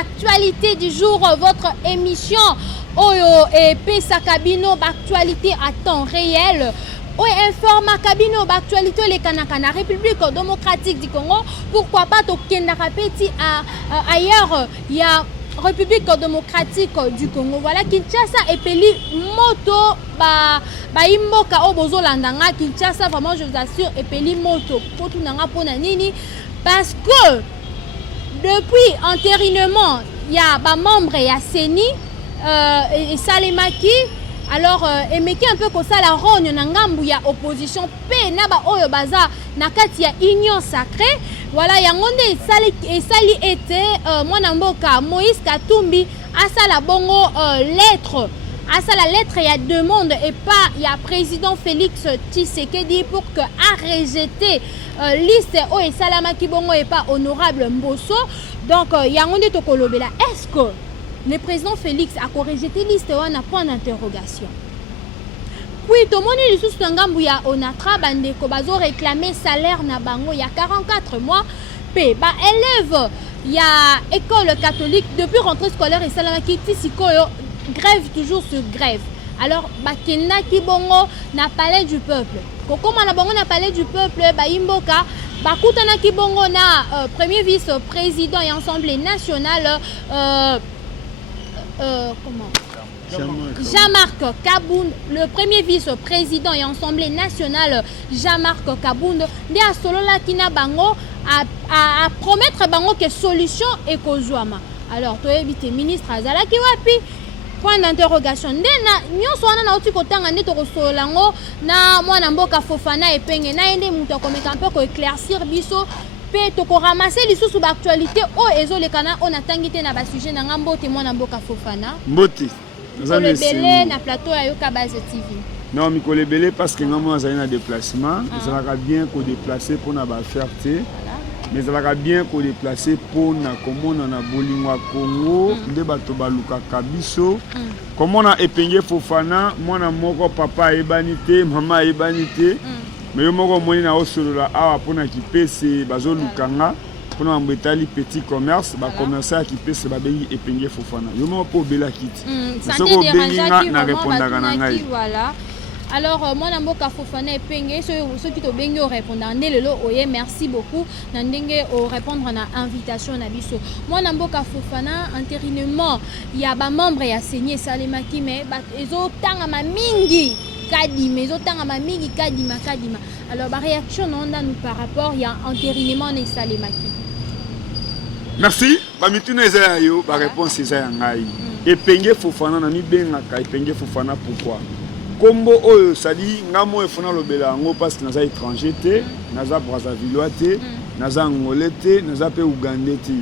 l'actualité du jour, votre émission Oyo et Pesa Kabino, actualité à temps réel. Oyo informa Kabino, actualité les Kanakana, République démocratique du Congo. Pourquoi pas au Kenya Rapeti ailleurs, il y a République démocratique du Congo. Voilà, Kinshasa et Peli moto imboka obozo landanga. Kinshasa vraiment je vous assure et Peli moto pour tout nanga pona nini parce que depuis entérinement il y a ba membre ya Seni et Salemaki alors emeki un peu comme ça la ronde na ngambu ya opposition pe na ba oyo baza na kati ya union sacrée. Voilà, yango nde esali ete mwana mboka Moïse Katumbi asala bongo lettre. Asala lettre ya demande et pas ya président Félix Tshisekedi pour que a rejeté liste o esalamaki bongo et pas honorable Mbosso. Donc yango nde tokolobela est-ce que le président Félix a rejeté liste wana point d'interrogation. Oui, tout le monde est sous ngambu ya onatra bande ko bazo réclamer salaire na bango ya 44 mois pe ba élève ya école catholique depuis rentrée scolaire et salamaki tisikoyo grève toujours sur grève. Alors bakena ki bongo na palais du peuple. Comment na bongo na palais du peuple ba imboka bakutana ki bongo na premier vice-président et assemblée nationale comment Jean-Marc Kabound, le premier vice-président et assemblée nationale Jean-Marc Kabound, de a solo la kina bango à promettre bango que solution est kozwama. Alors to éviter ministre azala ki wapi point d'interrogation. Ndena nyonso wana na uti kotanga nde to kosolango na mwana mboka Fofana epenge na ende muto komeka un peu ko éclaircir biso pe to ko ramasser lisusu ba actualité o ezolekana on atangite na ba sujet na ngambo te mwana mboka Fofana. Mboti le belé na plateau à Yoka Base TV. Non, Miko le belé parce que nous avons un déplacement. Ça va bien qu'on déplacer pour nous faire fierté. Mais ça va bien qu'on déplacer pour nous comme on a Bolingwa Congo, de Batobaluka Kabiso. Comme on a épingé Fofana, moi mon papa ébanité, maman ébanité. Mais yo moko moni na osolola awa pona kipese bazolukanga. Pour nous embêter petit commerce, bah commerçant qui peut se babengi épingé Fofana. Yo mo po bela kiti. Ça te na répondre à ngai. Voilà. Alors moi na mboka Fofana épingé ceux qui to bengi répondre ndelo oye merci beaucoup na ndenge o répondre na invitation na biso. Moi na mboka Fofana intérinement il y a ba membre ya Seni Salemaki mais ezo tanga ma mingi kadima ezo tanga ma mingi kadima. Alors ba réaction on a nous par rapport il y a entérinement na Salemaki. Merci. Bamituna eza yo, ba réponse eza ya ngai. Epenge Fofana na mi bengaka epenge Fofana pourquoi? Kombo oyo sadi ngamo efona lobela ngo parce que naza étranger te, naza Brazzaville te, naza Angolais te, naza pe Ougandais te.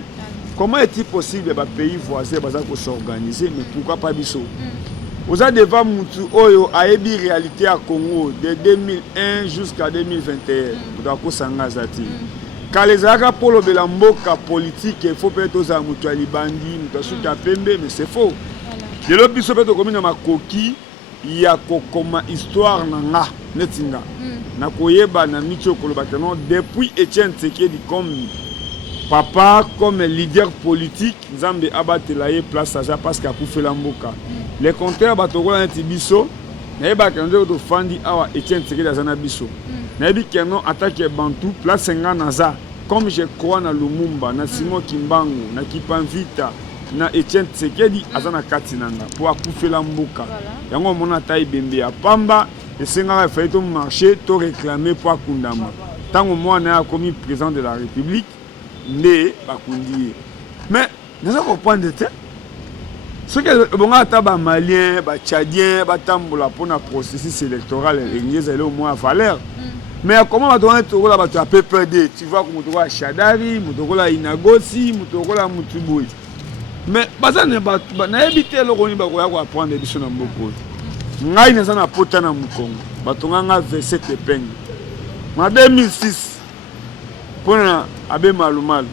Comment est-il possible ba pays voisins baza ko s'organiser mais pourquoi pas biso? Oza devant mutu oyo ayebi réalité à Congo de 2001 jusqu'à 2021. Pour sanga zati. Quand les Arabes pour le mboka politique, il faut peut-être aux Amoutoua Libandi, Moutasuka Pembe, mais c'est faux. De l'autre biso peut-être comme dans ma coquille, il y a comme histoire nanga netinga. Na koyeba na micho kolobakeno depuis Etienne Tshisekedi comme papa, comme leader politique, Nzambe abatelaye place à ça parce qu'il a pouffé la mboka. Les contraires batokola ntibiso, na yeba kendo to fandi awa Etienne Tshisekedi azana biso. Nabi Keno attaque Bantou, place Naza, comme je crois dans Lumumba, na Simon Kimbangu, na Kipanvita, na Etienne Tshisekedi, azana katinanga, pour accouper la mboka. Yango mona taille bembe à Pamba, et c'est nga fait au marché, to réclamer pour Akundama. Tant que moi, on a commis président de la République, né, Bakundi. Mais, nous avons point de tête. Ce que bon ataba malien, ba tchadien, ba tambola pour un processus électoral, ils ont au moins valeur. Mais comment on doit être là à PPD, tu vois comme tu vois Chadari, Mutokola Inagosi, Mutokola Mutuboui. Mais baza ne ba na habiter le roni ba ko apprendre biso na mboko. Ngai na sana pota na Mukongo. Batonga nga verset epeng. En 2006 pour abe malumal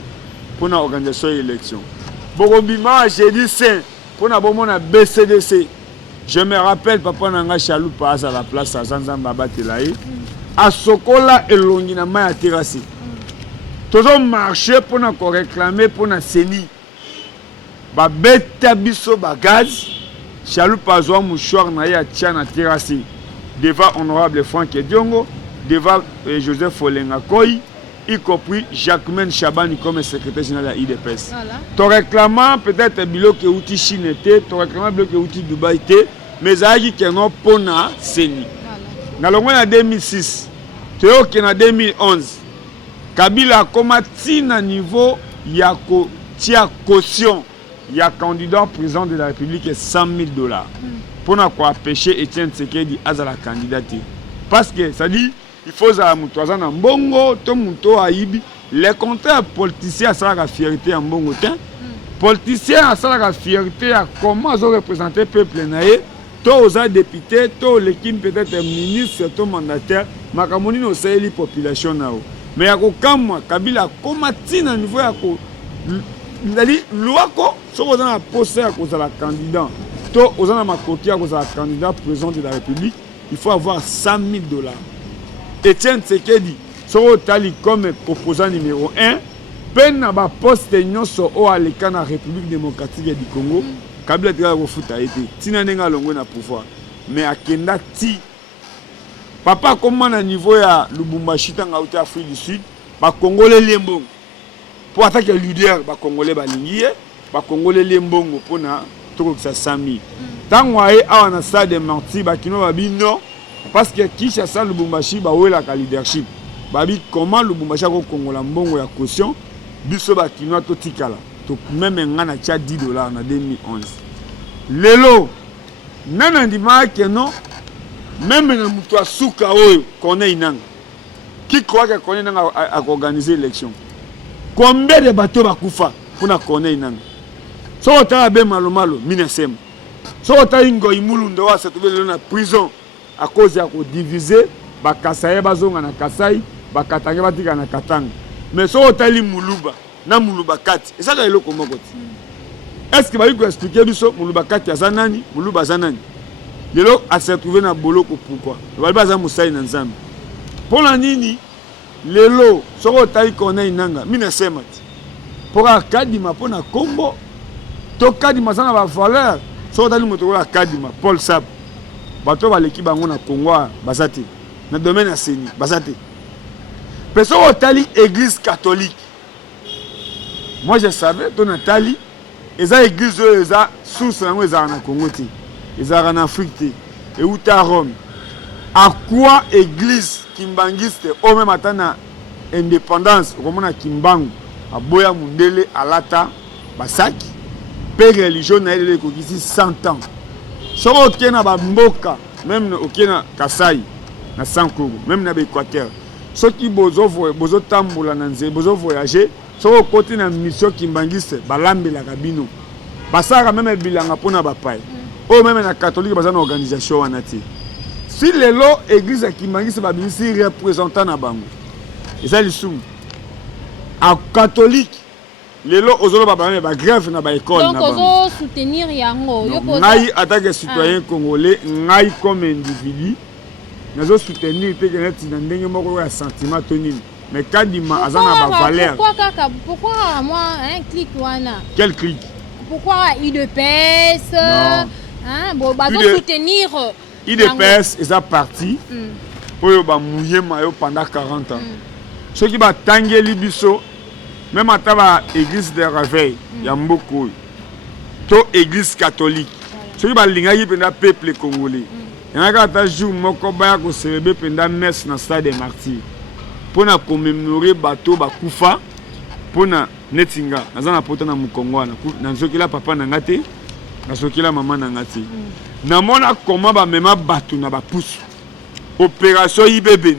pour na organisation élection. Bogobima jeudi saint pour na bomona BCDC. Je me rappelle papa nanga Chalou passe à la place à Zanzamba Batelaye. À Sokola et Longina Maya terrassé. Toujours marché pour nous réclamer pour nous Seni. ba beta biso ba gaz Chalou Pazouan mouchoir na ya tiana terrassé devant honorable Franck Diongo, devant Joseph Olenga Koy, y compris Jacquemin Chabani comme secrétaire général de l'IDPS. Ton réclamant peut-être Bilo qui outil Chine était, ton réclamant Bilo qui outil Dubaï était, mais Aïe qui est non pona Seni. Dans le mois 2006, Théo qui est en 2011, Kabila a commencé à niveau Yako tia caution. Il y a candidat président de la République et $100,000 pour ne pas empêcher Etienne Tshisekedi à la candidature. Parce que ça dit il faut à Moutouazan en Bongo, tout Moutou Aïbi, les contrats politiciens à la fierté en Bongo. Politiciens à la fierté à comment ils ont représenté le peuple naïe, tous les députés, tous l'équipe peut-être ministre, tous mandataires, ma camonine au sein de la population. Mais à aucun moment, Kabila a commencé à niveau c'est-à-dire, loi si vous avez un poste à cause de la candidat, si vous avez un coquille à cause de la candidat président de la République, il faut avoir $100,000. Etienne Tshisekedi, si vous avez comme opposant numéro 1, peine à un poste à l'écart de la République démocratique du Congo, Kabila a refoutu à été. Tina n'enga longo na pouvoir. Mais à Kenda ti. Papa, comment à niveau de Lubumbashi, dans l'Afrique du Sud, les Congolais limbong. Pour attaquer le leader, les Congolais balingié, les Congolais limbongo pour na tout ça 100,000. Tant que à un stade de menti, bakino babi non, parce que Kinshasa Lubumbashi ba où la leadership. Babi comment Lubumbashi ko Congola mbongo ya caution, biso bakino to tikala. To même ngana tia $10 en 2011. Lelo nana ndima que non, même na muto asuka oyo connaît inanga. Qui croit que connaît inanga à organiser l'élection? Combien de bateaux bakufa pour na connaître inanga? So otala be malo minesem. So otala ingo imulu ndo wa se trouver na prison à cause ya ko diviser ba Kasaye bazonga na Kasai, ba Katanga batika na Katanga. Mais so otali muluba na muluba kati. Et ça ka eloko moko ti. Est-ce que ba yuko expliquer biso muluba kati ya zanani, muluba zanani? Lelo a se trouver na boloko pourquoi? Ba baza musai na nzambe. Pour la nini lelo soko otali connaît inanga minesema ti. Pour akadima pour na Congo to kadima sana ba valeur so dali moto la kadima Paul Sab bato ba l'équipe bango na Congo bazate na domaine ya seni bazate peso otali église catholique moi je savais to Nathalie eza église eza source nango eza na Congo ti eza na Afrique ti et uta Rome à quoi église kimbangiste au même atana indépendance comme na Kimbangu aboya mundele alata basaki pe religion na ele ko kisi 100 ans so okena na bamboka même okena Kasai na Sankuru même na Équateur so ki bozo tambola na nze bozo voyager so okoti na mission kimbangiste balambela kabino basaka même bilanga pona bapai o même na catholique bazana organisation wana ti si lelo église ya kimbangiste babisi représentant na bango eza lisumu a catholique lelo ozolo ba ba grève na ba école na bango. Donc ozo soutenir yango. Ngai attaque citoyen congolais, ngai comme individu, nazo soutenir te que na ndenge moko ya sentiment tonini. Mais kadima azana ba valeur. Pourquoi moi un clic wana? Quel clic? Pourquoi IDPS hein bon bazo soutenir IDPS est parti pour ba mouiller mayo pendant 40 ans. Ceux qui ba tangeli biso même à l'église de réveil, il y a beaucoup de l'église catholique. Ceux qui ont le peuple congolais. Il y a un jour qui célébrer pendant messe dans le stade des martyrs. Pour commémorer le bateau Bakoufa, pour Netinga. Nous avons apporté dans le Congo. Nous avons papa Nangate, nous avons maman Nangate. Nous avons comment même bateau na pousse. Opération IBB.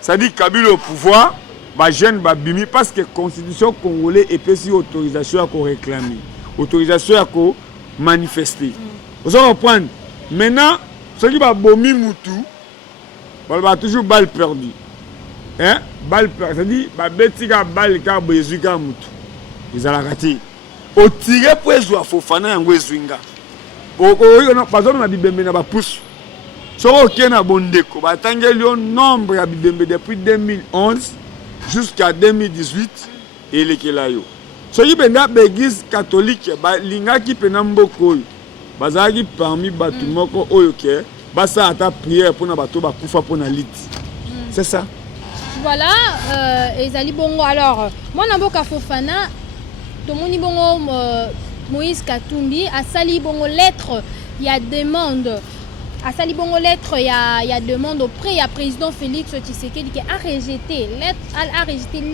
Ça dit Kabila au pouvoir. Ba jeune ba bimi parce que constitution congolaise et puis autorisation à réclamer autorisation à manifester vous allez comprendre maintenant ceux qui va bomi mutu va toujours balle perdue hein balle perdue ça dit ba betika balle ka boyezuka mutu ils ala raté au tirer pour ezwa fofana yango ezwinga o na pazo na bibembe na ba pousse so okena bondeko ba tangeli au nombre ya bibembe depuis 2011 jusqu'à 2018 et les Kelayo. soki mpenza baeglise catholique balingaki mpena mboka oyo bazalaki parmi bato moko oyo ke basala ata prière mpona bato bakufa mpona liti. C'est ça. Voilà, ezali bongo. Alors mwana mboka Fofana tomoni bongo Moïse Katumbi asali bongo lettre ya demande, asali bongo lettre ya demande auprès ya président Félix Tshisekedi qui a rejeté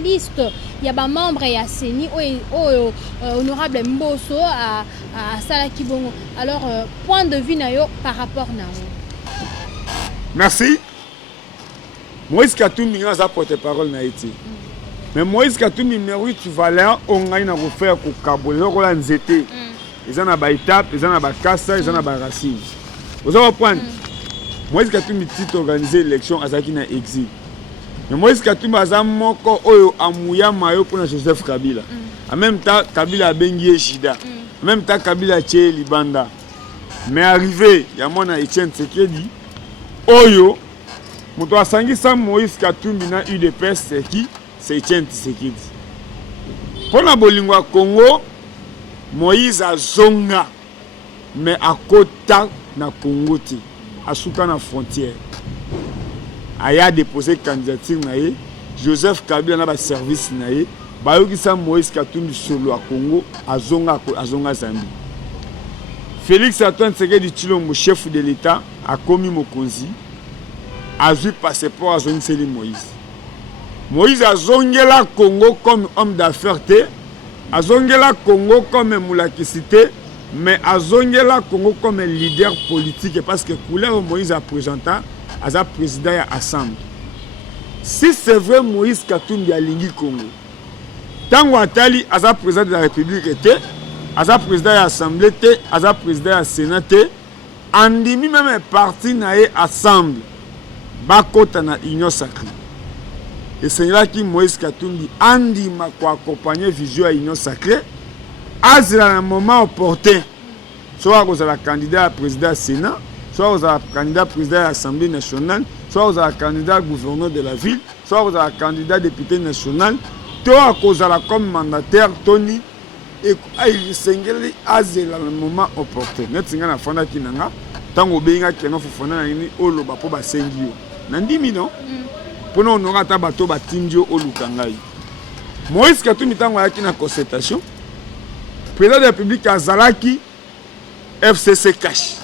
liste ya ba membre ya CENI o honorable Mbosso a salaki bongo. Alors point de vue na yo par rapport na yo. Merci. Moïse Katumbi n'a pas porte-parole na été. Mais Moïse Katumbi mérite tu valeur on a une refaire pour Kabul ko la nzete. Ils en a ba étape, ils en a ba kassa, ils en a ba racine. Vous allez prendre Moïse Katumbi titre organiser élection azaki na exil. Mais Moïse Katumbi azamoko oyo amuya mayo pour Joseph Kabila. En même temps Kabila bengi Jida. En même temps Kabila tché Libanda. Mais arrivé ya mona Etienne Tshisekedi oyo moto asangisa Moïse Katumbi na UDPS c'est qui? C'est Etienne Tshisekedi. Pona bolingo ya Congo, Moïse azonga mais akota na Congo ti, asuka na frontière. Aya déposé candidature na ye, Joseph Kabila na ba service na ye, bayokisa Moïse Katumbi solo à Congo, azonga Zambie. Félix Antoine Tshisekedi Tshilombo, chef de l'État, a commis mokonzi. A vu passeport à Zonseli Moïse. Moïse a zongela Congo comme homme d'affaires, a zongela Congo comme moulakisité, mais a zongela Congo comme leader politique parce que couleur Moïse a présenté à président de l'Assemblée. Si c'est vrai Moïse Katumbi a lingi Congo, Tango Atali a président de la République était, a président de l'Assemblée, a président de la Sénat, andimi même parti na Assemblée. Bakota na union sacrée. Et c'est là que Moïse Katumbi andima kwa accompagner vision à union sacrée. Azila na moment opportun. Soit vous êtes candidat à président du Sénat, soit vous êtes candidat à président de l'Assemblée nationale, soit vous êtes candidat gouverneur de la ville, soit vous êtes candidat député national. Toi vous êtes comme mandataire Tony et il s'engage azila na moment opportun. Net singa na fanda kinanga tango benga keno fofana na ni oloba po ba sengio. Nandimi non pour on aura ta bateau batindio au Lukangai. Moïse Katumbi tango yaki na concertation président de la République azalaki FCC cash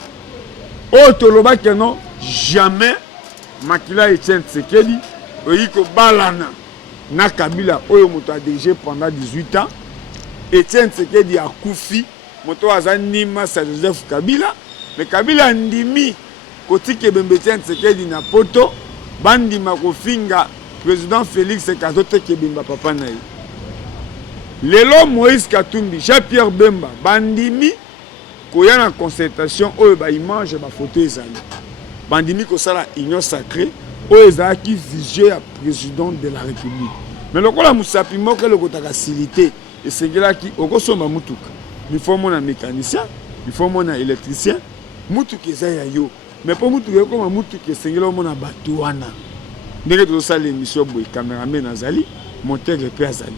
otoloba que non jamais makila Etienne Tshisekedi oyiko balana na Kabila oyo moto a dirigé pendant 18 ans. Etienne Tshisekedi a koufi moto azanima sa Joseph Kabila mais Kabila ndimi kotike bembe Etienne Tshisekedi na poto bandima kofinga président Félix Kazote Kebimba papa na ye. Lelo Moïse Katumbi, Jean-Pierre Bemba bandimi koya na concertation oyo ba image ba photo ezali. Bandimi ko sala union sacrée oyo ezalaki vision ya président de la République. Mais lokola musapi moko lokotaka silité esengelaki okosomba mutuka. Il faut mon mécanicien, il faut mon électricien, mutuka eza ya yo. Mais pour mutuka comme mutuka esengela mona bato wana. Ndenge to sala émission boy cameraman azali, monteur et azali.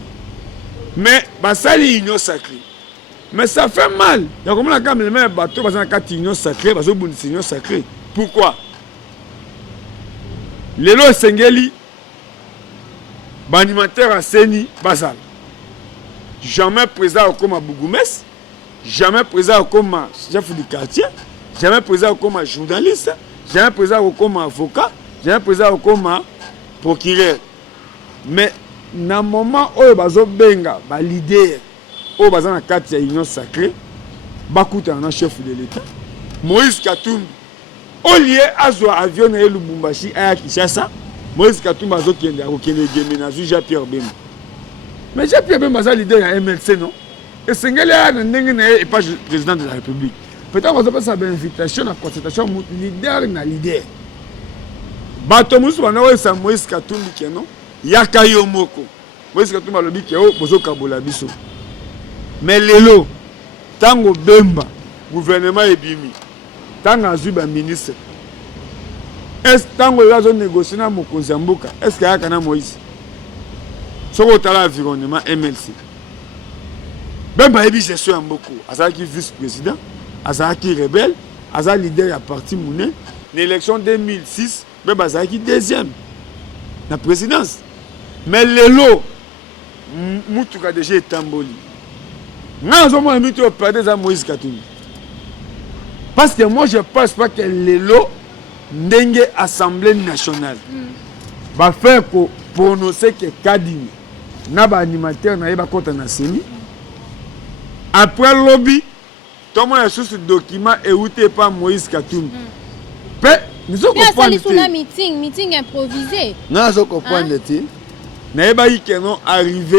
Mais basali union sacrée. Mais ça fait mal. Il y a comme la caméra bateau parce que quand union sacrée, parce que union sacrée. Pourquoi? Lelo Sengeli animateur à Seni Basal. Jamais président comme Bougoumes, jamais président comme chef du quartier, jamais président comme journaliste, jamais président comme avocat, jamais président comme procureur. Mais na moment où bazo benga ba leader où baza na kati ya union sacrée bakuta na chef de l'État Moïse Katumbi au lieu azwa avion na Lubumbashi aya Kinshasa Moïse Katumbi azo kende akokende Gemena zu Jean-Pierre Bemba. Mais Jean-Pierre Bemba za leader ya MLC non et sengeli ya na ndenge na et pas président de la République. Peut-être bazo pesa ba invitation na consultation leader na leader bato musu bana wesa Moïse Katumbi keno yaka yo moko Moïse Katumbi alobi ke o bozo kabola biso. Mais lelo tango Bemba gouvernement ebimi tango azwi ba ministre est tango yazo négocier na mokonzi ya mboka est-ce que yaka na Moïse soko tala environnement MLC Ben bayebi gestion mboko azaki vice-président, azaki rebelle, azaki leader ya parti Moune. L'élection 2006, ben bazaki deuxième la présidence. Mais lelo mutuka déjà etamboli. Nga zo mo mutu perdre za Moïse Katumbi. Parce que moi je pense pas que lelo ndenge assemblée nationale va faire pour prononcer que Kadini na ba animateur na yeba kota na semi. Après lobby, tout le monde a ce document et où t'es pas Moïse Katumbi. Nous avons compris. Il y a meeting improvisé. Nous avons compris. Nous avons arrivé.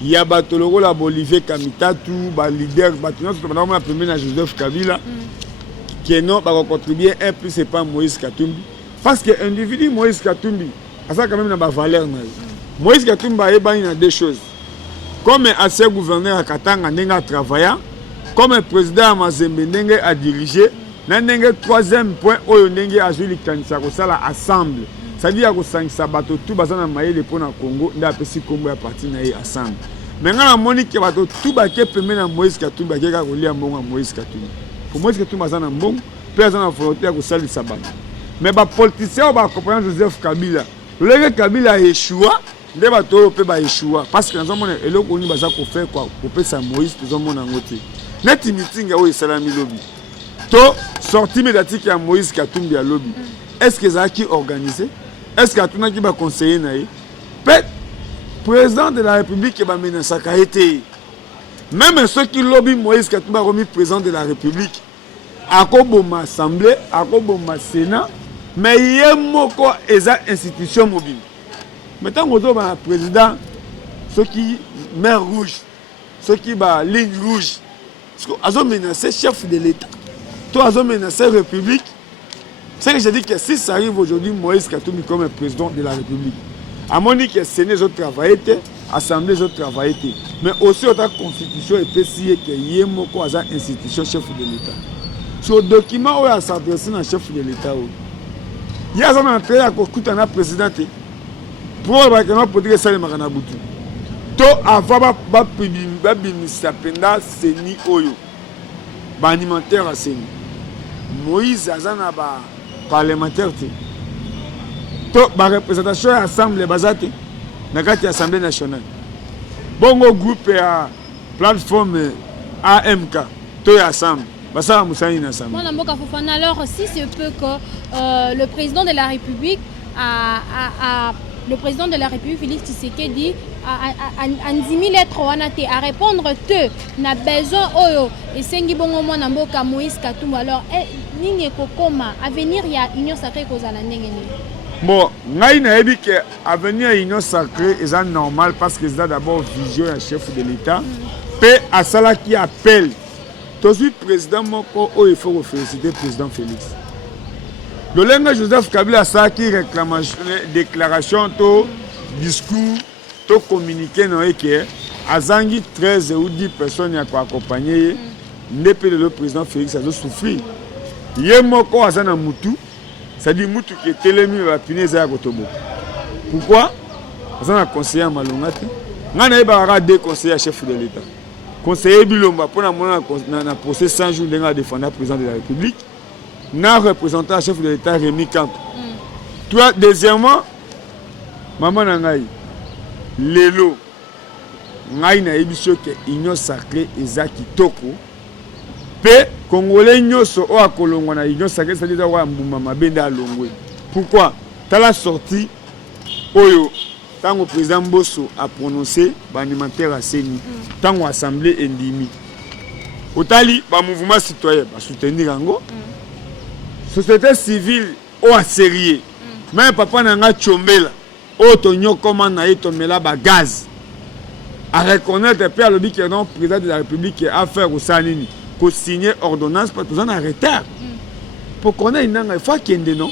Il y a Batoloro, la Bolivie, Kamitatu, le leader, le premier Joseph Kabila, qui non, va contribuer un plus, c'est pas Moïse Katumbi. Parce que l'individu Moïse Katumbi, ça quand même une valeur. Moïse Katumbi il y a deux choses. Comme un ancien gouverneur à Katanga a travaillé, comme un président à Mazembe a dirigé, le troisième point, il a joué l'assemblée. C'est-à-dire que ça bateau tout bazana maïe le pona Congo, il a appelé Congo à partir de ensemble. Maintenant, Monique bateau tout baké permet à Moïse Katumbi qui a relié à Moïse Katumbi. Pour Moïse Katumbi bazana bon, personne n'a volonté à salir sa balle. Mais les politiciens ont accompagné Joseph Kabila. Le Kabila a échoué. Les bateaux peuvent échouer parce que nous avons fait quoi pour faire Moïse, nous avons fait net meeting à Salami Lobby. To sorti médiatique à Moïse Katumbi à Lobby. Est-ce que ça qui organisé? Est-ce que tout qui va conseiller naï? Peut président de la République qui va mener sa été. Même ceux qui lobby Moïse Katumbi a remis président de la République. À Koboma Assemblée, à Koboma Sénat, mais il y a moko eza institution mobile. Maintenant, on a un président, ceux qui mer rouge, ceux qui ont ligne rouge, ils ont menacé chef de l'État. Toi, ils ont menacé la République. C'est que je dis que si ça arrive aujourd'hui, Moïse Katumbi comme président de la République, à mon avis, que le Sénat a travaillé, l'Assemblée a travaillé, mais aussi la Constitution est précisée qu'il y a une institution chef de l'État. Sur le document où il y a s'adressé à chef de l'État, il y a un entrée à un président. Pour que ça ne soit pas to avant babimisa penda seni oyo ba alimentaire a seni Moïse azana ba parlementaire to ba représentation à l'Assemblée bazate na kati Assemblée nationale bongo groupe ya plateforme AMK to ya Assemblée basala musani na Assemblée. Moi Mboka Fofana, alors si c'est peu que le président de la République le président de la République, Félix Tshisekedi, a 10 000 lettres à répondre que n'a besoin oyo et sengi bongo mwana mboka Moïse Katumbi. Alors nini kokoma avenir ya union sacrée kozala ndenge ni. Bon, ngai na yebi que avenir union sacrée est normal parce que c'est d'abord vision un chef de l'État. Pe asala qui appelle tout de président moko o il faut féliciter président Félix. Le lingue Joseph Kabila a qui réclamation, déclaration, discours, communiqué, à Zangi 13 ou 10 personnes qui ont accompagné le président Félix a souffert. Il y a un mot qui est Moutou, c'est-à-dire Moutou qui est télémi à la punaise à Kotobo. Pourquoi? Parce que conseiller à Malongate, on a deux conseillers chefs de l'État. Conseiller Bilomba, pour la procès 100 jours de défendre le président de la République. N'a représentant chef de l'État Rémi Camp. Toi, deuxièmement, maman Nangaï, Lelo, Ngaï na émission que l'Union sacrée est Kitoko. Pe Congolais nyoso o akolongwa na Union sacrée, c'est-à-dire wa mbuma mabenda alongwe. Pourquoi? T'as la sortie Oyo, tant que le président Bosso a prononcé l'alimentaire à Seni, tant que l'Assemblée Endimi. Otali, le mouvement citoyen va soutenir Ango. Société civile au sérieux. Même papa n'a pas chombela. Au tonyo comment na etomela ba gaz. À reconnaître puis à le dire que non président de la République a fait au sanini ko signer ordonnance pour tout en retard. Pour connaître il faut qu'il y ait non.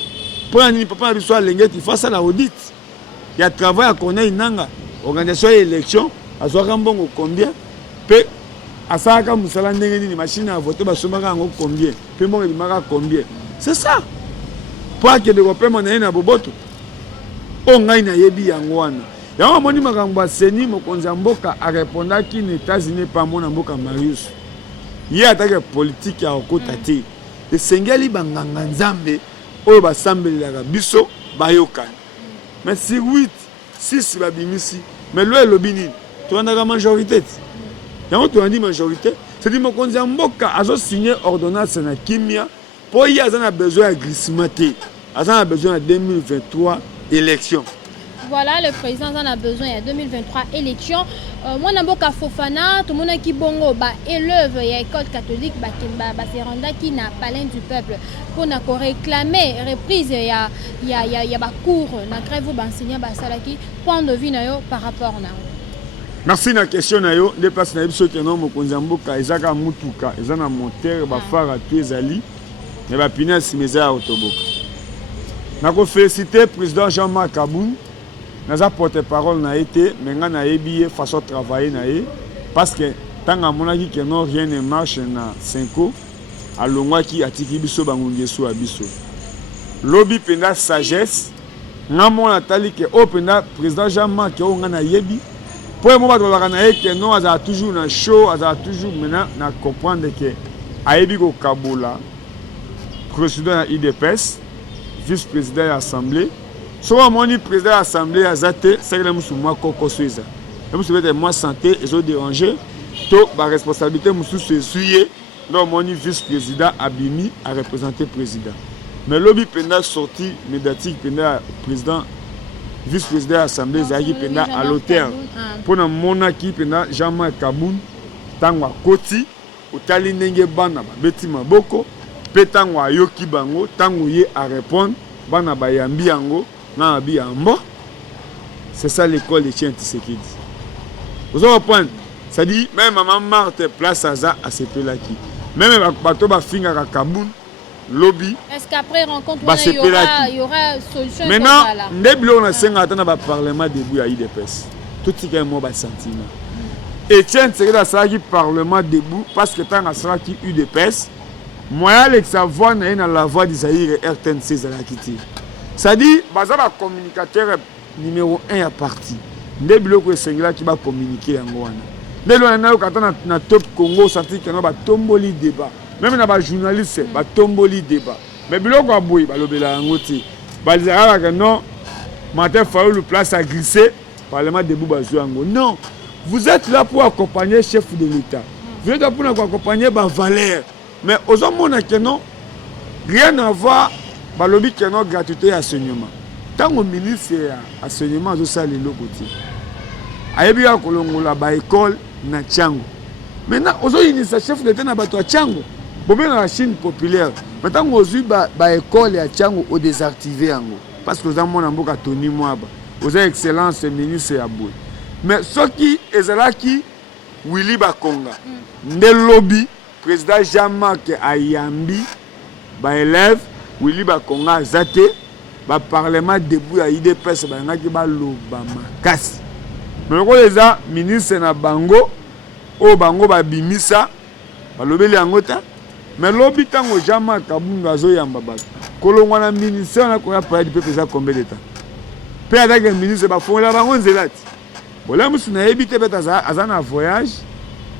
Pour un papa lui soit lenguet il faut ça la audit. Il y a travail à connaître inanga organisation élection à Zoambongo combien pe asaka musala ndenge ni machine à voter ba somaka ngo combien pe mo ebimaka combien. C'est ça. Pour que les Européens m'en aient un boboto. On a une yebi yangwana. yango moni makambo seni mokonzi ya mboka arépondaki na États-Unis pa mona mboka Marius ye atake politique ya okota te esengeli banganga nzambe oyo basambelelaka biso bayokana mais si 8 6 babimisi mais lo elobi nini toandaka majorité yango toandi majorité c'est dit mokonzi ya mboka azo signer ordonnance na kimia po ye aza na besoin ya glissement te aza na besoin ya 2023 élection. Voilà, le président en a besoin il y a 2023 élection. Moi Namboka Fofana, tout le monde qui bongo ba élève il y a école catholique ba Seranda qui n'a palais du peuple pour na réclamer reprise il y a ba cours na grève ou ba enseigner ba salaki point de vue na yo par rapport na. Merci na question na yo dépasse na biso ke no mokonzi mboka ezaka mutuka ezana moteur ba fara ezali et ba pinasi meza ya otoboka. Na ko féliciter président Jean-Marc Kaboun. Naza porte-parole na été mais nga na yebi façon travailler na ye parce que tant à monaki que non rien ne marche na 5 ans alongwa ki atiki biso bangungesu abiso lobby penda sagesse nga mona tali que o penda président Jean-Marc o nga na yebi pour moi ba na ye que non aza toujours na show aza toujours maintenant na comprendre que ayebi ko kabola président de l'IDPS vice-président de l'Assemblée. Si on est président de l'Assemblée, c'est que nous sommes cocosuisa. Nous sommes moins santé, ils ont dérangé. Tout la responsabilité, nous sommes suyés. Donc, on est vice-président Abimi à représenter le président. Mais l'objet pendant sortie médiatique, pendant président, vice-président de l'Assemblée, Zahir pendant à l'hôtel. Pour nous monarchie, pendant Jean-Marc Kaboun, Tangwa Koti, Otali Nenge Bana, Beti Maboko, Petangwa Yoki Bango, Tangouye à répondre, Bana Bayambi Yango. C'est ça l'école de Tien Tshisekedi. Vous avez point, ça dit même maman Marthe place à ce là qui même bateau ba finga ka Kaboun lobby. Est-ce qu'après rencontre il y aura solution? Maintenant ndeblo on a senga atana ba parlement debout ya IDPS. Tout ce qui est mot ba sentiment. Et Tien Tshisekedi ça qui parlement debout parce que tant à ça qui UDPS moi Alexa voix na la voix d'Isaïr RTNC za la kiti. Ça dit, bazaba communicateur numéro 1 à parti. Ndebilo ko sengela ki ba communiquer yango wana. Ndelo na yo katana na top Congo senti que no ba tomboli débat. Même na ba journaliste ba tomboli débat. Mais biloko aboyi ba lobela yango ti. Ba dizara que non, Martin Fayulu place à glisser, parlement debout ba yango. Non, vous êtes là pour accompagner le chef de l'État. Vous êtes là pour accompagner ba valeur. Mais aux hommes que non, rien à voir. Balobi que non gratuité enseignement. Tant au ministre enseignement zo sali lokoti. Ayebi ya kolongola ba école na Tchango. Maintenant ozo initiative chef de na bato a Tchango. Bobe na Chine populaire. Maintenant ozu ba école ya Tchango o désactiver yango parce que za mona mboka Tony Mwaba. Oza excellence ministre ya boy. Mais soki ezalaki Willy Bakonga. Nde lobby président Jean-Marc Ayambi ba élève Willy Bakonga zate ba parlement debout à IDPS ba ngaki ba loba makasi. Mais ko leza ministre na bango o bango ba bimisa ba lobeli yango ta. Mais lobi tango Jean-Marc Kabunga zo yamba ba. Kolongwa na ministre na ko ya pa di peuple za combien de temps. Pe avec le ministre ba fongola bango nzelati. Bola musu na ebite beta azana voyage.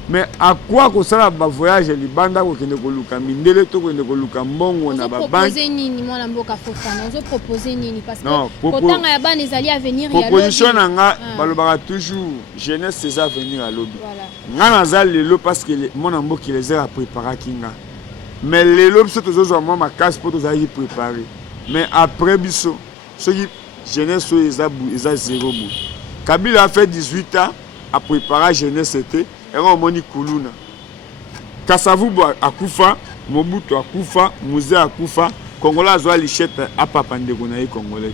Mais à quoi que ça va voyage libanda ko kende ko luka mindele to ko kende ko luka mbongo na ba banque. Proposer nini mwana mboka Fofana ozo proposer nini parce que kotanga ya bana ezali à venir ya proposition nga balobaka toujours jeunesse c'est à venir à lobby. Nga nazali lelo parce que mwana mboka les a préparé kinga. Mais lelo biso tozo moi ma casse pour tozali préparer. Mais après biso ceux qui jeunesse so eza zéro bout. Kabila a fait 18 ans à préparer jeunesse c'était et on moni kuluna Kasavubu akufa Mobutu akufa Mouzé akufa Kongola azwa lichette a papa ndeko na ye congolais.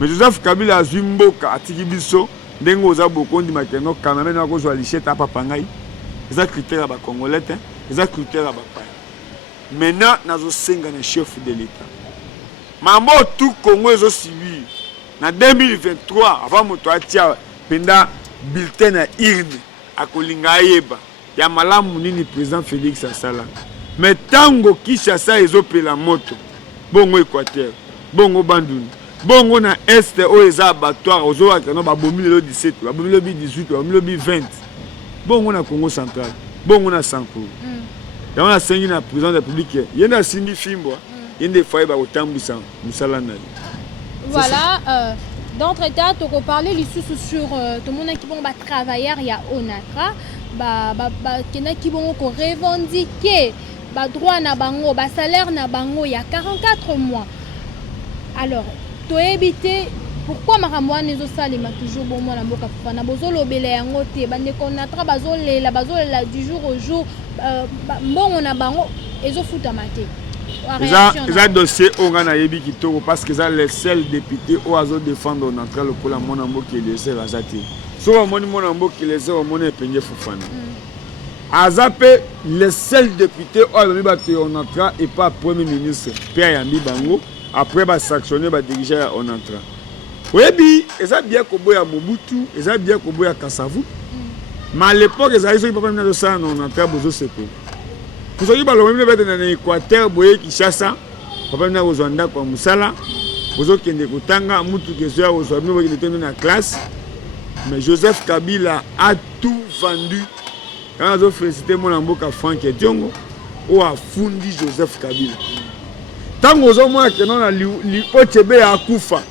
Mais Joseph Kabila azwi mboka atiki biso ndenge oza bokondi makeno Cameroun na kozwa lichette a papa ngai eza critère ba congolais te eza critère ba pa. Maintenant nazo senga na chef de l'état mambo tout Congo ezo suivi na 2023 avant moto atia penda bulletin na urne akolinga yeba ya malamu nini président Félix Asala. Mais tango Kinshasa ezopela moto bongo Équateur bongo Bandundu bongo na est oyo eza abattoir ozowaka no babomi lelo 17 babomi lelo 18 babomi lelo 20 bongo na Congo central bongo na Sankour yango nasengi na président de la République ye nde asimbi fimbo ye nde efaye bakotambwisa mosala na ye. Voilà, d'entretien, tu as parlé sur tout le monde qui va travailler à Onatra, qui vont revendiquer le droit na bango, le salaire na bango il y a 44 mois. Alors, tu as évité pourquoi makamwa nezo salima toujours bon moi na mboka fana bozolo bele yango te bande Onatra bazolela bazolela du jour au jour mbongo na bango ezofuta mate. Ils dossier au Ghana Kitoko parce que les seuls députés au Azo défendre on entre le cola monambo qui les a razati. Soit mon monambo qui les a mon épingé Fofana. Azapé les seuls députés au Azo battu on entre et pas premier ministre Pierre Yambi Bango après va sanctionner va diriger on entre. Oui, ils ont bien koboya Mobutu, ils ont bien koboya Kasavu. Mais à l'époque ils avaient pas même de ça on entre bozo seko. Vous savez, dans l'Équateur, vous voyez Kinshasa, vous avez aux Rwanda comme Moussala, vous avez des Kutanga, Moutou Kesoya, vous avez dans la classe. Mais Joseph Kabila a tout vendu. Quand vous avez félicité mon amboka Franck Diongo, ou a fundi Joseph Kabila. Tant que vous avez non l'Otebe à Koufa,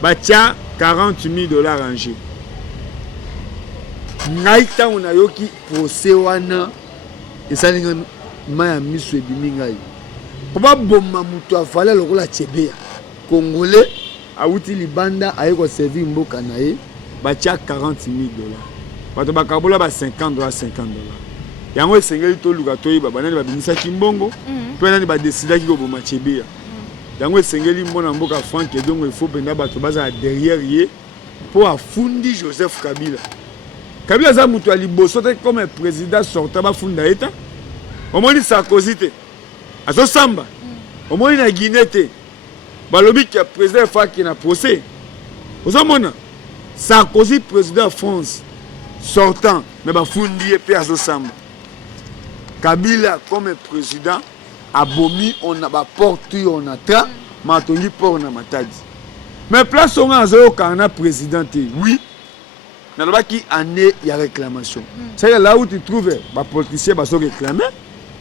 batia $40,000 en jeu. Naïta on a yoki procès wana. Et ça n'est pas mis bimingai. Comment bomba mutu afale lokola Tchébéa Congolais a outil libanda a eu servi mboka nae batia $40,000. Bato bakabola ba $50 $50. Yango esengeli to luka to yiba banani babimisa kimbongo pe nani ba décider ki ko bomba Tchébéa. Yango esengeli mbona mboka Franck Diongo il faut penda bato baza derrière ye pour afundi Joseph Kabila. Kabila za mutu aliboso te comme président sortant ba funda eta. Omoni Sarkozy te. Azo samba. Omoni na Guinée te. Balobi ki président fa ki na procès. Ozomona Sarkozy président France sortant mais ba fundi e pe azo samba. Kabila comme président abomi on a ba porte on a tra matongi pour na matadi. Mais place on a zo kana président te. Oui. Dans année il y a réclamation. C'est là où tu trouves les politiciens qui réclamer,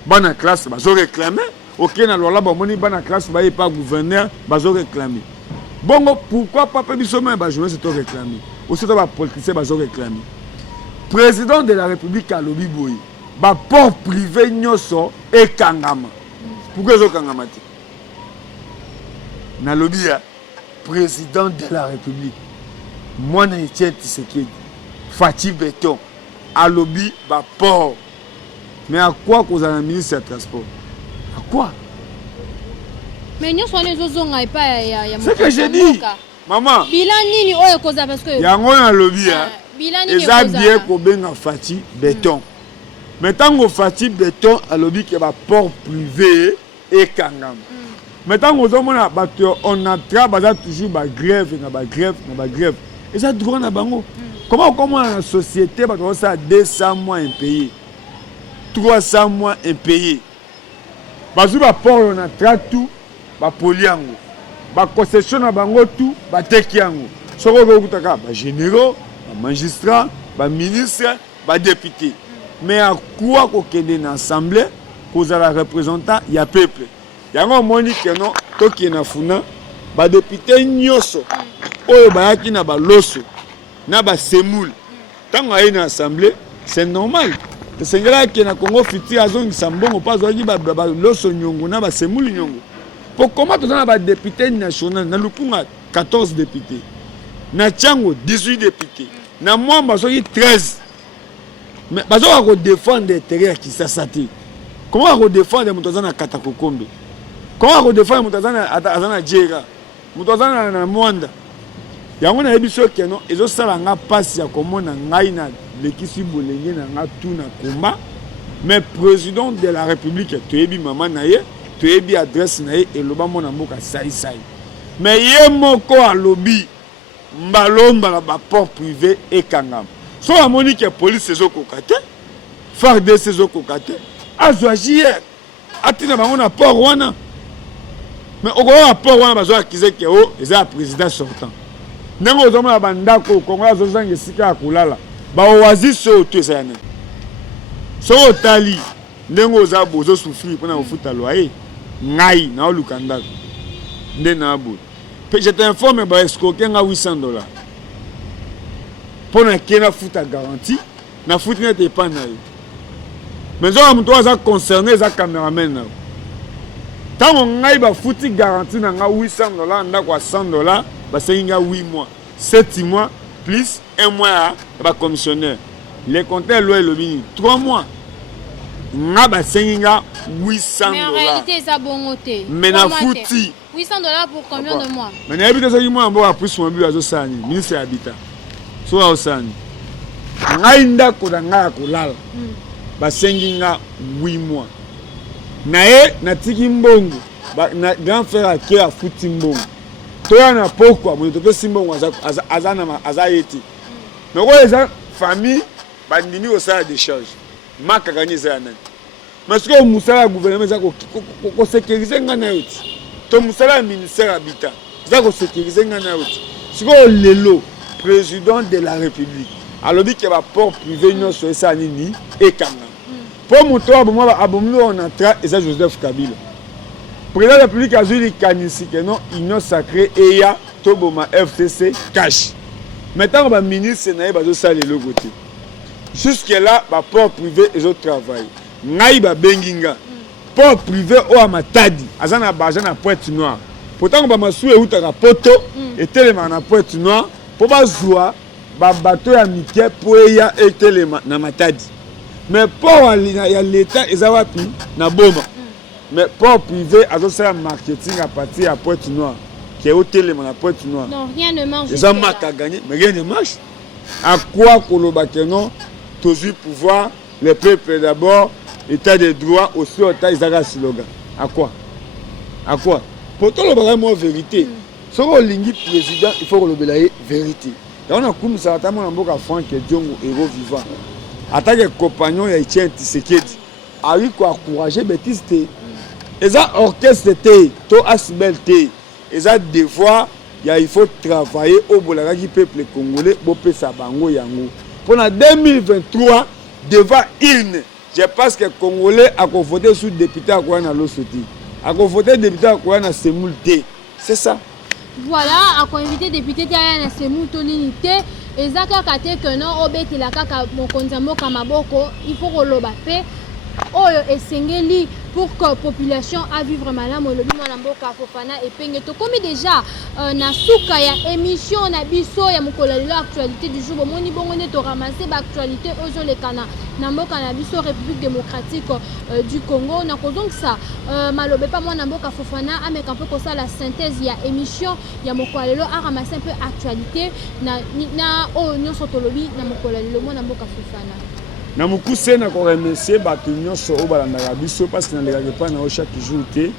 bonne classe qui réclamer, OK na loi là bonne classe ba pas gouverneur qui réclamer. Bon pourquoi papa bisoma ba journée c'est réclamer. Aussi les politiciens qui réclamer. Président de la République à lobi boy, ba port privé nyoso et kangama. Pourquoi zo kangama ti? Na lobi président de la République. Moi na Etienne Tshisekedi Fati Béton, à lobby, bah port. Mais à quoi cause un ministre des Transports? À quoi? Mais nous sommes les autres, pas. C'est que j'ai dit, maman. Bilan nini oye cause parce que. Il y a un lobby, hein. Bilan nini. Ils ont bien qu'on ben à Fati Béton. Maintenant qu'on Fati Béton, à lobby qui va port privé et Kangam. Maintenant qu'on on a travaillé toujours ma grève, ma grève. Et ça droit na bango. Comment la société va trouver ça 200 mois impayés, 300 mois impayés. Bazu ba port on a tout, ba poliango, ba concession na bango tout, ba tekiango. Soko ko kutaka ba généraux, ba magistrats, ba ministres, ba députés. Mais à quoi ko kende na assemblée, ko za la représentant ya peuple. Yango moni que non, to ki na funa, ba député nyoso. Oyo ba yaki na ba loso. Na ba semoule tant à une assemblée c'est normal le Sénégal qui na Congo fiti azongi sambongo pas zogi ba loso nyongo na ba semoule nyongo pour comment tout na ba député national na lupunga 14 députés na Tchango 18 députés na Mwamba zogi 13 mais bazo ko défendre intérêt qui s'asati comment ko défendre mutazana katakokombe comment ko défendre mutazana azana jera mutazana na Mwanda. Yango na ebiso keno ezo sala nga passe ya komona ngai na lekisi bolenge na nga tout na komba mais président de la République toyebi maman na ye toyebi adresse na ye eloba mona mboka sai mais ye moko alobi mbalomba la ba port privé et kangam so amoni ke police ezo kokate FARDC ezo kokate azwa hier atina bango na port wana mais au rapport wana bazo accuser que o eza président sortant ndenge ozomona bandako Congo azozanga esika ya kolala ba oasis oto eza yana so otali ndenge oza bozo souffrir pona ofuta loyer ngai na oluka ndako nde na abo pe je t'informe ba escroquer nga $800 pona kena futa garantie na futi net epa na yo mais zo muto aza concerné za cameraman na tango ngai ba futi garantie na nga $800 ndako a $100 ba senga 8 mois 7 mois plus 1 mois à ba commissionnaire les compteurs loi le bini 3 mois nga ba senga $800 mais en réalité ça bongoté mais na futi $800 pour combien de mois mais na habite ça moi mbo a plus mon but azo sani ministre habitat so a osani ngai ndako na nga kolala ba senga 8 mois na ye na tiki mbongo na grand frère ake a futi mbongo toya na pokwa mo to pesi mbongo aza yeti mais ko eza famille bandini au sala de charge maka gagner ça nani parce que musala gouvernement za ko sécuriser ngana yoti to musala ministère habitat za ko sécuriser ngana yoti siko lelo président de la république alobi ke ba port privé nyonso esa nini ekanga pour moto abomlo on entra eza Joseph Kabila président de la république a dit kanisi que non union sacrée et ya toboma FCC cash maintenant ba ministre na ba zo sala le côté jusque là ba port privé et autres travail ngai ba benginga port privé o amatadi azana baja na Pointe Noire pourtant ba masu e utaka poto et telema na Pointe Noire pour ba zoa ba bateau ya mikie po ya e telema na matadi mais port ya l'état ezawapi na boma mais port privé azosala marketing à partir à Pointe Noire qui est au telema na Pointe Noire non rien ne marche ils ont marqué à gagner mais rien ne marche à quoi koloba que non toujours pouvoir les peuples d'abord état de droit aussi autant ils slogan à quoi pourtant le vraiment vérité si on lingi président il faut que le vérité on a comme ça tellement mboka Franck Diongo héros vivant attaque compagnon ya Etienne Tshisekedi a eu quoi encourager bêtise té eza orchestre té to asbel té eza devoir ya il faut travailler au bolaka qui peuple congolais bo pesa bango yango pour la 2023 devant urne je pense que congolais a voté sous député à quoi na losoti a voté député à quoi na semulté c'est ça voilà a invité député à na semultonité ezaka kate que non obetela kaka mokonzi mboka maboko il faut koloba pe oyo esengeli pour que la population a vivre malamu le bimana mboka Fofana et penge to comme déjà na suka ya émission na biso ya mokolali actualité du jour bomoni bongo ne to ramasser ba actualité ozo le kana na mboka na biso République démocratique du Congo na ko donc ça malobe pas moi na mboka Fofana ameka peu ko ça la synthèse ya émission ya mokolali a ramasser un peu actualité na o nyonso tolobi na mokolali mo na mboka Fofana na mukuse na ko remercier bato nyonso o balandaka biso parce que na lekaka pa na chaque jour te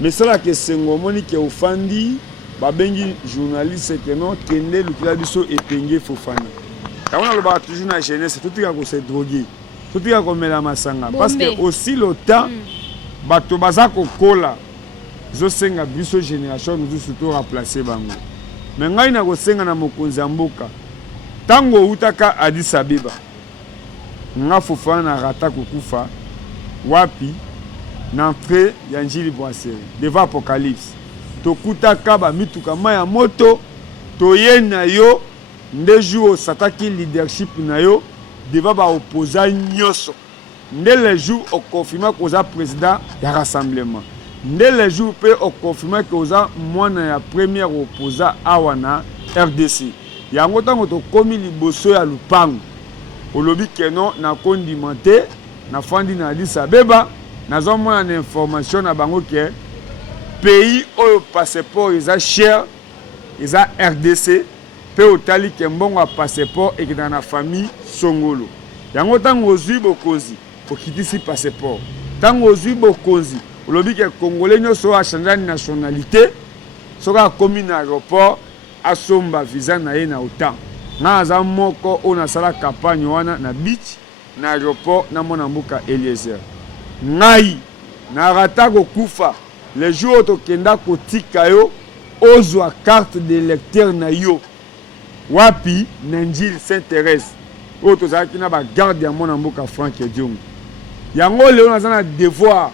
mais cela que sengo moni ke ofandi babengi journaliste que non kende lukila biso epenge Fofana on le bat toujours na jeunesse tout ka ko se droguer tout ka ko mela masanga parce que aussi le temps bato bazako kola zo senga biso génération nous surtout remplacer bango mais ngai na ko senga na mokonzi mboka tango utaka Addis Abeba nga Fofana na rata kukufa wapi na entrée ya Njili Boisere devant Apocalypse tokutaka ba mituka maya moto toyena yo nde jour sataki leadership na yo devant ba opposant nyoso nde le jour au confirmer que oza président ya rassemblement nde le jour pe au confirmer que oza mwana ya premier opposant awana RDC yango tango to komi liboso ya lupango olobi keno na kondimenté na fandi na Addis Abeba nazo mona na information na bango ke pays oyo passeport eza cher eza RDC pe otali ke mbongo a passeport ekita na famille songolo yango tango ozwi bokonzi okitisi passeport tango ozwi bokonzi olobi ke congolais nyonso a changer nationalité soka komi na aéroport asomba visa na ye na OTAN na aza moko ona sala campagne wana na beach na aéroport na mona mbuka Eliezer ngai na rata ko kufa le jour où tokenda kotika yo ozwa carte d'électeur na yo wapi na Njili Sainte-Thérèse oyo tozalaki na bagarde ya mwana mboka Frank Ediongo yango leo naza na devoir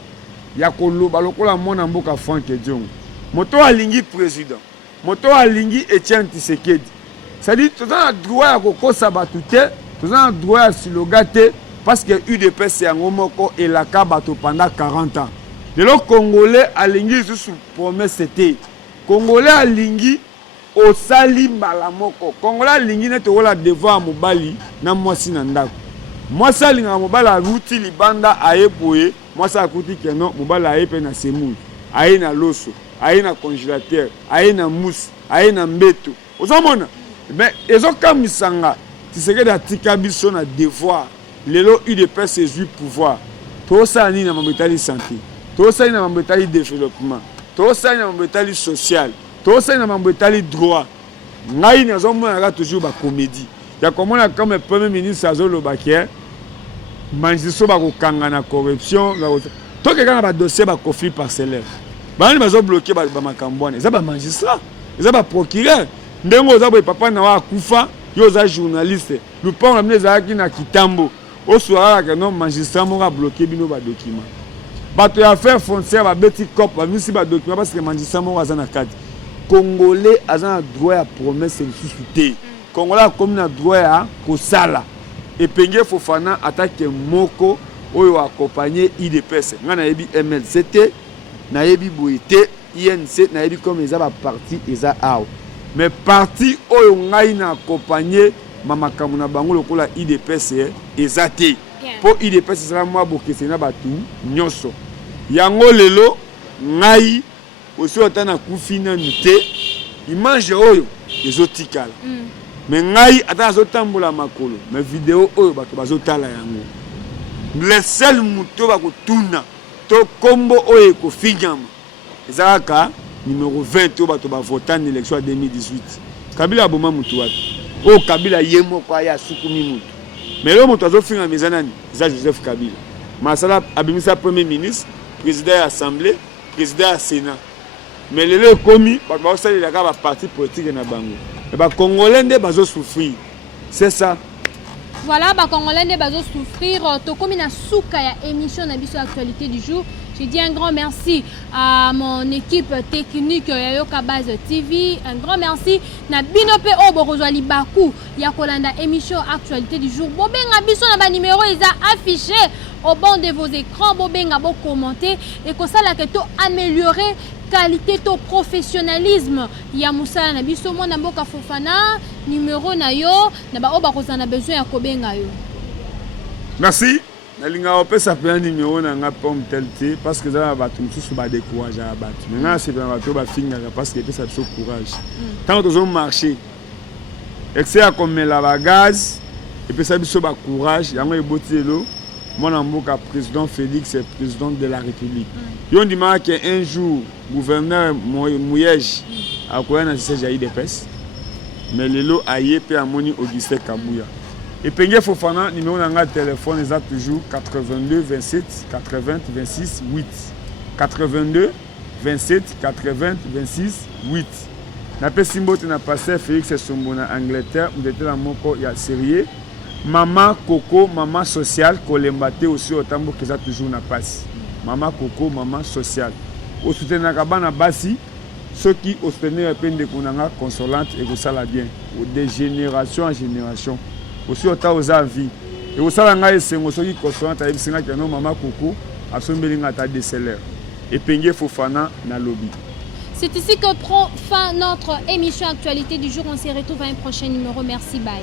ya koloba lokola mwana mboka Frank Ediongo moto alingi président moto alingi Etienne Tshisekedi c'est-à-dire toza na droit ya kokosa bato te toza na droit ya siloga te parce que UDPS yango moko elaka bato pendant 40 ans lelo congolais alingi lisusu promesse te congolais alingi osali mbala moko congolais alingi nete okola devoir mobali na mwasi na ndako mwasi alingaka mobali aruti libanda aye boye mwasi akuti keno mobali aye mpe na semule aye na loso aye na congélateur aye na mousse aye na mbeto ozomona mais ezokamisanga Tshisekedi atika biso na devoir lelo UDPS ezwi pouvoir tosala nini na mambo etali santé tosala na mambo etali développement tosala na mambo etali social tosala na mambo etali droit ngai nazomonaka toujours bacomédie ya komona comme premier ministre azolobaki manjiso bakokanga na corruption tokeka na badossier baconflit parcellaire banani bazobloke bamakambo wana eza bamagistrat eza baprocureur ndenge oza boye papa na wa akufa yo oza journaliste lupango na bino ezalaki na kitambo oswaralaka no magistrat moko abloke bino badocument bato ya affaire foncière babeti cop bamisi badocument parce que magistrat moko aza na kati congolais aza na droit ya promesse lisusu te congolais akomi na droit ya kosala epenge Fofana atake moko oyo akompagné IDPS nga nayebi MLC te nayebi boye te INC nayebi comme eza baparti eza awa mais parti oyo ngai na accompagné mamakambo na bango lokola IDPS eza te po IDPS ezala mwa bokese na batu nyonso yango lelo ngai osi ota na kufi nanu te image oyo ezotikala mais ngai ata azotambola makolo mais vidéo oyo bato bazotala yango le seul moto bakotuna to kombo oyo ekofinyama ezalaka numéro 20 oyo bato bavota na élection ya 2018 Kabila aboma mutu wapi oyo Kabila ye moko aya asukumi mutu mais lelo moto azofinga eza nani eza Joseph Kabila masala abimisa premier ministre président ya assemblée président ya sénat mais lelo ekomi bato baosalelaka baparti politique na bango et Congolais nde bazo souffrir c'est ça. Voilà, Congolais nde bazo souffrir tokomi na suka ya émission na biso actualité du jour. Je dis un grand merci à mon équipe technique Yoka Base TV. Un grand merci na binope obo rozwali baku ya kolanda émission actualité du jour. Bobenga biso na ba numéro eza affiché au bord de vos écrans. Bobenga bo commenter et que ça la que to améliorer qualité to professionnalisme ya musala na biso mwana mboka Fofana numéro na yo na ba oba kozana besoin ya kobenga yo. Merci. Nalinga opesa pe numéro na nga pomme telte parce que ça va tout sous ba décourager à battre. Maintenant c'est ba to ba finga parce que ça so courage. Tant que on marcher. Excès à comme la bagage et puis ça biso ba courage yango ebotelo mon mboka président Félix est président de la République. Yon dit que un jour gouverneur Mouyej a quoi na siège à IDPS mais lelo aye pe amoni Augustin Kabouya. Et Penge Fofana, numéro de téléphone est toujours 82 27 80 26 8. 82 27 80 26 8. Nape Simbote na passé Félix Sombona Angleterre, où était la moko ya sérieux. Maman Coco, maman sociale, kolembate aussi au tambo que ça toujours na passe. Maman Coco, maman sociale. Au soutien na kabana basi, ceux qui au soutenir peine de konanga consolante et que ça la bien. De génération en génération. Aussi autant aux avis et au salanga et c'est qui consolante avec singa que non maman Coco a son belinga ta déceler et Penge Fofana na lobby. C'est ici que prend fin notre émission actualité du jour. On se retrouve à un prochain numéro. Merci, bye.